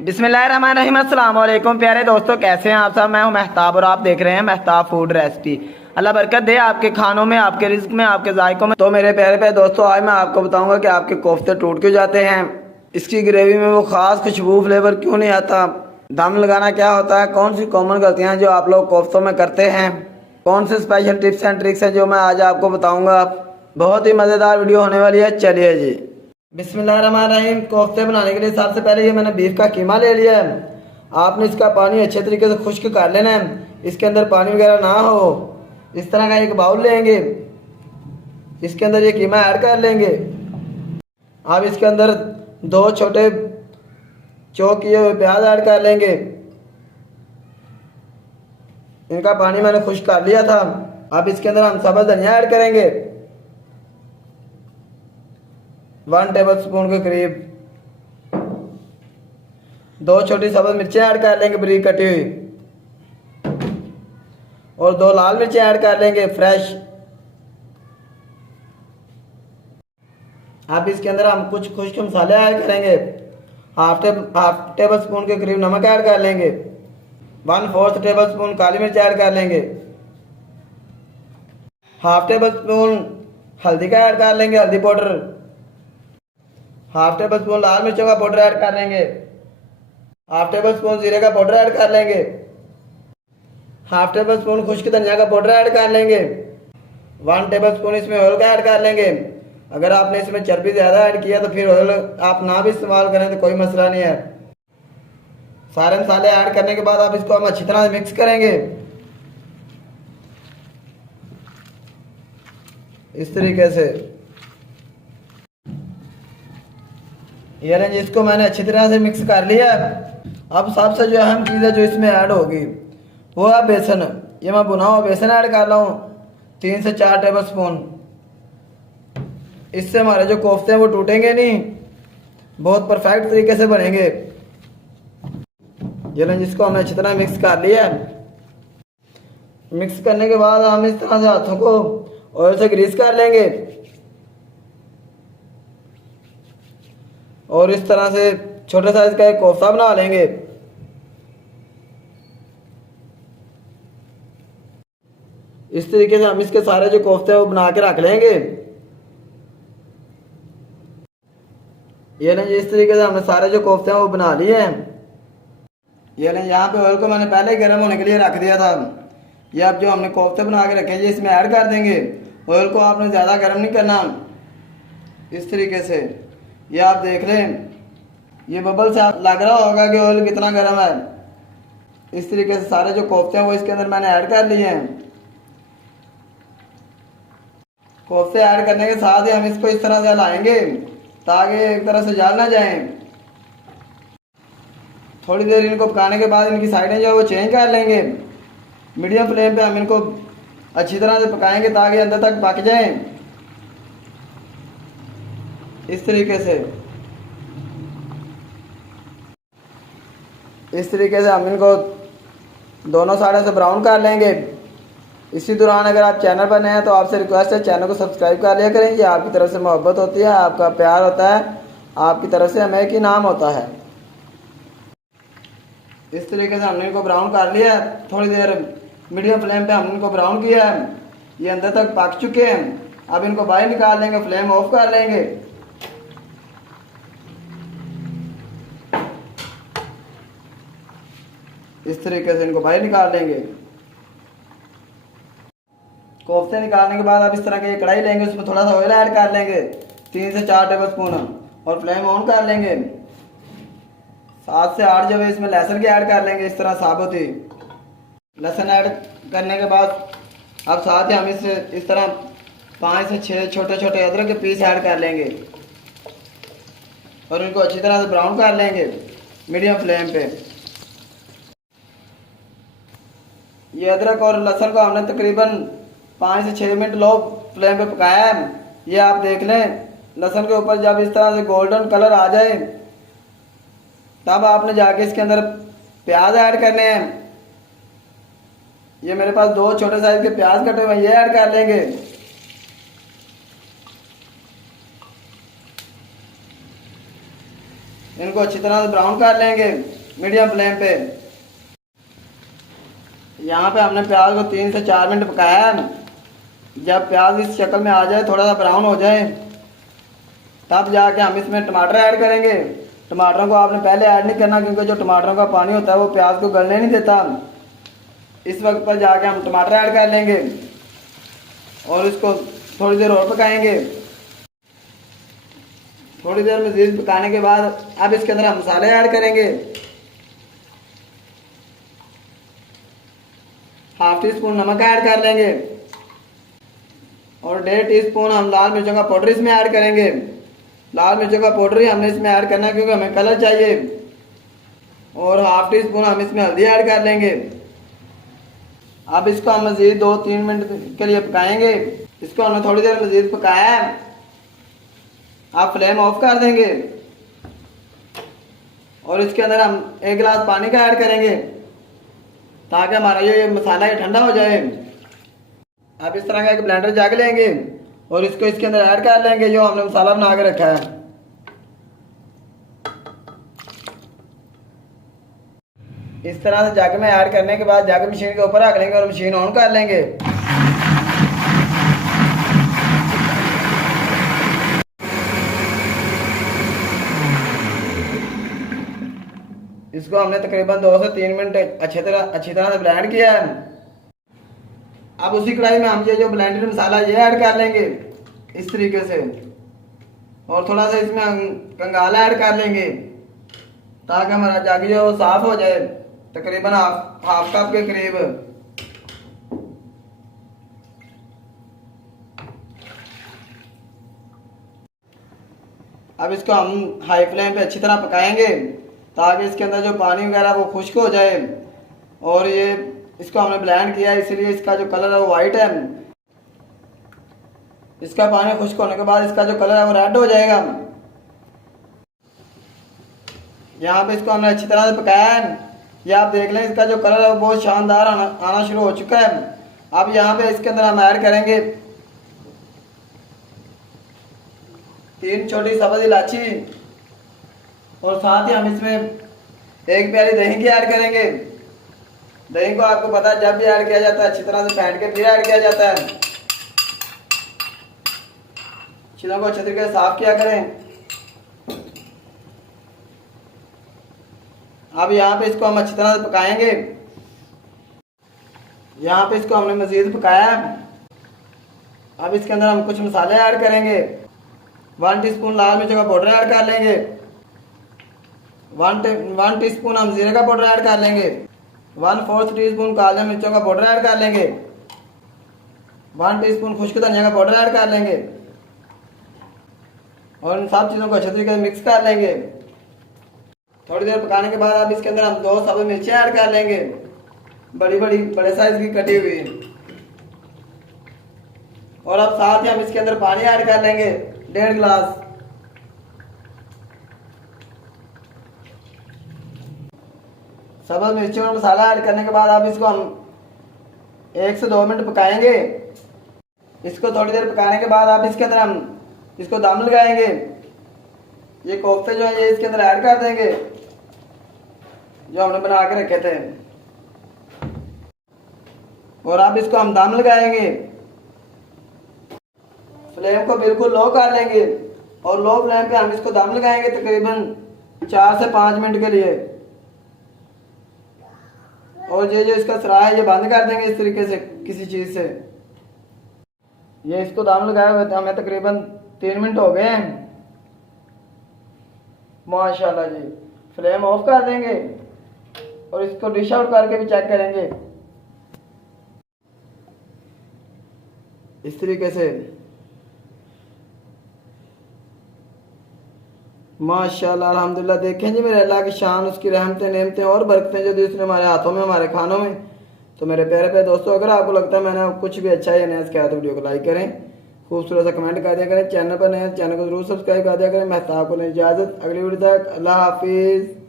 बिस्मिल्लाहिर्रहमानिर्रहीम। अस्सलाम वालेकुम प्यारे दोस्तों, कैसे हैं आप सब। मैं हूं मेहताब और आप देख रहे हैं मेहताब फूड रेसिपी। अल्लाह बरकत दे आपके खानों में, आपके रिज्क में, आपके जायकों में। तो मेरे प्यारे प्यारे दोस्तों, आज मैं आपको बताऊंगा कि आपके कोफ्ते टूट क्यों जाते हैं, इसकी ग्रेवी में वो खास खुशबू फ्लेवर क्यों नहीं आता, दम लगाना क्या होता है, कौन सी कॉमन गलतियाँ जो आप लोग कोफ्तों में करते हैं, कौन से स्पेशल टिप्स एंड ट्रिक्स हैं जो मैं आज आपको बताऊँगा। बहुत ही मज़ेदार वीडियो होने वाली है। चलिए जी, बिस्मिल्लाहिर्रहमानिर्रहीम। कोफ्ते बनाने के लिए सबसे पहले ये मैंने बीफ का कीमा ले लिया है। आपने इसका पानी अच्छे तरीके से खुश्क कर लेना है, इसके अंदर पानी वगैरह ना हो। इस तरह का एक बाउल लेंगे, इसके अंदर ये कीमा ऐड कर लेंगे। आप इसके अंदर 2 छोटे चॉप किए हुए प्याज ऐड कर लेंगे। इनका पानी मैंने खुश्क कर लिया था। अब इसके अंदर हम सब्ज़ धनिया ऐड करेंगे, 1 टेबल स्पून के करीब। 2 छोटी सब्ज़ मिर्चें ऐड कर लेंगे बारीक कटी हुई, और 2 लाल मिर्चें ऐड कर लेंगे फ्रेश। अब इसके अंदर हम कुछ खुश्क मसाले ऐड करेंगे। हाफ टेबल स्पून के करीब नमक ऐड कर लेंगे, 1/4 टेबल स्पून काली मिर्च ऐड कर लेंगे, हाफ टेबल स्पून हल्दी का ऐड कर लेंगे, हल्दी पाउडर, हाफ टेबल स्पून लाल मिर्चों का पाउडर ऐड कर लेंगे, हाफ टेबल स्पून जीरे का पाउडर ऐड कर लेंगे, हाफ टेबल स्पून खुश्क धनिया का पाउडर ऐड कर लेंगे, 1 टेबल स्पून इसमें ऑयल का ऐड कर लेंगे। अगर आपने इसमें चर्बी ज़्यादा ऐड किया तो फिर ऑयल आप ना भी इस्तेमाल करें तो कोई मसला नहीं है। सारे मसाले ऐड करने के बाद आप इसको हम अच्छी तरह से मिक्स करेंगे इस तरीके से। ये लेंगे, इसको मैंने अच्छी तरह से मिक्स कर लिया। अब सबसे जो अहम चीज़ है जो इसमें ऐड होगी वो है बेसन। ये मैं भुना हुआ बेसन ऐड कर रहा हूँ, 3 से 4 टेबल स्पून। इससे हमारे जो कोफ्ते हैं वो टूटेंगे नहीं, बहुत परफेक्ट तरीके से बनेंगे। ये लेंगे, इसको हमने अच्छी तरह मिक्स कर लिया। मिक्स करने के बाद हम इस तरह से हाथों को ऑयल से ग्रीस कर लेंगे और इस तरह से छोटे साइज का एक कोफ्ता बना लेंगे। इस तरीके से हम इसके सारे जो कोफ्ते हैं वो बना के रख लेंगे। ये लेंगे, इस तरीके से हमने सारे जो कोफ्ते हैं वो बना लिए हैं। ये लेंगे, यहाँ पे ऑयल को मैंने पहले ही गर्म होने के लिए रख दिया था। ये अब जो हमने कोफ्ते बना के रखे हैं ये इसमें ऐड कर देंगे। ऑयल को आपने ज़्यादा गर्म नहीं करना, इस तरीके से। ये आप देख लें, ये बबल से लग रहा होगा कि ऑयल कितना गर्म है। इस तरीके से सारे जो कोफ्ते हैं वो इसके अंदर मैंने ऐड कर लिए हैं। कोफ्ते ऐड करने के साथ ही हम इसको इस तरह से हिलाएंगे ताकि एक तरह से जल ना जाए। थोड़ी देर इनको पकाने के बाद इनकी साइडें जो है वो चेंज कर लेंगे। मीडियम फ्लेम पे हम इनको अच्छी तरह से पकाएंगे ताकि अंदर तक पक जाएं, इस तरीके से। इस तरीके से हम इनको दोनों साइडों से ब्राउन कर लेंगे। इसी दौरान अगर आप चैनल पर नए हैं तो आपसे रिक्वेस्ट है चैनल को सब्सक्राइब कर लिया करें। ये आपकी तरफ से मोहब्बत होती है, आपका प्यार होता है, आपकी तरफ से हमें एक इनाम होता है। इस तरीके से हमने इनको ब्राउन कर लिया है। थोड़ी देर मीडियम फ्लेम पे हमने इनको ब्राउन किया है। ये अंदर तक पक चुके हैं। अब इनको बाहर निकाल लेंगे, फ्लेम ऑफ कर लेंगे। इस तरीके से इनको बाहर निकाल लेंगे। कोफ्ते निकालने के बाद आप इस तरह की कढ़ाई लेंगे, उसमें थोड़ा सा ऑयल ऐड कर लेंगे, 3 से 4 टेबल स्पून, और फ्लेम ऑन कर लेंगे। 7 से 8 जब इसमें लहसुन के ऐड कर लेंगे, इस तरह साबुत ही। लहसुन ऐड करने के बाद अब साथ ही हम इस तरह 5 से 6 छोटे छोटे अदरक के पीस ऐड कर लेंगे और इनको अच्छी तरह से ब्राउन कर लेंगे मीडियम फ्लेम पे। ये अदरक और लहसुन को हमने तकरीबन 5 से 6 मिनट लो फ्लेम पे पकाया है। ये आप देख लें, लहसुन के ऊपर जब इस तरह से गोल्डन कलर आ जाए तब आपने जाके इसके अंदर प्याज ऐड करने हैं। ये मेरे पास 2 छोटे साइज के प्याज कटे हुए हैं, ये ऐड कर लेंगे। इनको अच्छी तरह से ब्राउन कर लेंगे मीडियम फ्लेम पे। यहाँ पे हमने प्याज को 3 से 4 मिनट पकाया है। जब प्याज इस शक्ल में आ जाए, थोड़ा सा ब्राउन हो जाए, तब जाके हम इसमें टमाटर ऐड करेंगे। टमाटरों को आपने पहले ऐड नहीं करना, क्योंकि जो टमाटरों का पानी होता है वो प्याज को गलने नहीं देता। इस वक्त पर जाके हम टमाटर ऐड कर लेंगे और इसको थोड़ी देर और पकाएंगे। थोड़ी देर मज़ीद पकाने के बाद अब इसके अंदर हम मसाले ऐड करेंगे। हाफ टी स्पून नमक ऐड कर लेंगे और 1.5 टीस्पून हम लाल मिर्चों का पाउडर इसमें ऐड करेंगे। लाल मिर्चों का पाउडर ही हमने इसमें ऐड करना है, क्योंकि हमें कलर चाहिए। और हाफ टी स्पून हम इसमें हल्दी ऐड कर लेंगे। अब इसको हम मज़ीद 2-3 मिनट के लिए पकाएंगे। इसको हमने थोड़ी देर मज़ीद पकाया है। आप फ्लेम ऑफ कर देंगे और इसके अंदर हम 1 गिलास पानी का ऐड करेंगे, ताकि हमारा ये मसाला ये ठंडा हो जाए। आप इस तरह का एक ब्लेंडर जग लेंगे और इसको इसके अंदर ऐड कर लेंगे, जो हमने मसाला बना के रखा है। इस तरह से जग में ऐड करने के बाद जग मशीन के ऊपर रख लेंगे और मशीन ऑन कर लेंगे। इसको हमने तकरीबन 2 से 3 मिनट अच्छी तरह से ब्लेंड किया है। अब उसी कढ़ाई में हम ये जो ब्लेंडेड मसाला ये ऐड कर लेंगे इस तरीके से, और थोड़ा सा इसमें कंगाला ऐड कर लेंगे, ताकि हमारा जग जो है वो साफ हो जाए, तकरीबन हाफ कप के करीब। अब इसको हम हाई फ्लेम पे अच्छी तरह पकाएंगे, ताकि इसके अंदर जो पानी वगैरह वो खुश्क हो जाए। और ये इसको हमने ब्लेंड किया है, इसलिए इसका जो कलर है वो वाइट है। इसका पानी खुश्क होने के बाद इसका जो कलर है वो रेड हो जाएगा। यहाँ पे इसको हमने अच्छी तरह से पकाया है। ये आप देख लें, इसका जो कलर है वो बहुत शानदार आना शुरू हो चुका है। अब यहाँ पे इसके अंदर हम ऐड करेंगे 3 छोटी सब्ज़ इलायची, और साथ ही हम इसमें 1 प्याली दही की ऐड करेंगे। दही को आपको पता है जब भी ऐड किया जाता है अच्छी तरह से फेंट के फिर ऐड किया जाता है। चीज़ों को अच्छे तरीके से साफ किया करें। अब यहाँ पे इसको हम अच्छी तरह से पकाएंगे। यहाँ पे इसको हमने मज़ीद पकाया। अब इसके अंदर हम कुछ मसाले ऐड करेंगे। 1 टीस्पून लाल मिर्च का पाउडर ऐड कर लेंगे। 1 टीस्पून हम जीरे का पाउडर ऐड कर लेंगे। 1/4 टीस्पून काले मिर्चों का पाउडर ऐड कर लेंगे। 1 टीस्पून खुश्क धनिया का पाउडर ऐड कर लेंगे और इन सब चीज़ों को अच्छे तरीके से मिक्स कर लेंगे। थोड़ी देर पकाने के बाद अब इसके अंदर हम 2 सब्ज़ मिर्चें ऐड कर लेंगे, बड़े साइज की कटी हुई। और अब साथ ही हम इसके अंदर पानी ऐड कर लेंगे 1.5 गिलास। सब्ज़ मिर्ची और मसाला ऐड करने के बाद अब इसको हम 1 से 2 मिनट पकाएंगे। इसको थोड़ी देर पकाने के बाद अब इसके अंदर हम इसको दम लगाएंगे। ये कोफ्ते जो है ये इसके अंदर ऐड कर देंगे, जो हमने बना के रखे थे। और अब इसको हम दम लगाएंगे। फ्लेम को बिल्कुल लो कर लेंगे और लो फ्लेम पे हम इसको दम लगाएंगे तकरीबन 4 से 5 मिनट के लिए। और ये जो इसका सराय है ये बंद कर देंगे इस तरीके से किसी चीज़ से। ये इसको दम लगाए हुए थे हमें तकरीबन 3 मिनट हो गए हैं। माशाल्लाह जी। फ्लेम ऑफ कर देंगे और इसको डिश आउट करके भी चेक करेंगे इस तरीके से। माशाल्लाह अल्हम्दुलिल्लाह। देखें जी मेरे अल्लाह की शान, उसकी रहमतें नेमतें और बरकतें जो दी उसने हमारे हाथों में, हमारे खानों में। तो मेरे प्यारे दोस्तों, अगर आपको लगता है मैंने कुछ भी अच्छा या नया सिखाया तो वीडियो को लाइक करें, खूबसूरत सा कमेंट कर दिया करें। चैनल पर नए चैनल को जरूर सब्सक्राइब कर दिया करें। मैं आपको इजाज़त, अगली वीडियो तक अल्लाह हाफिज़।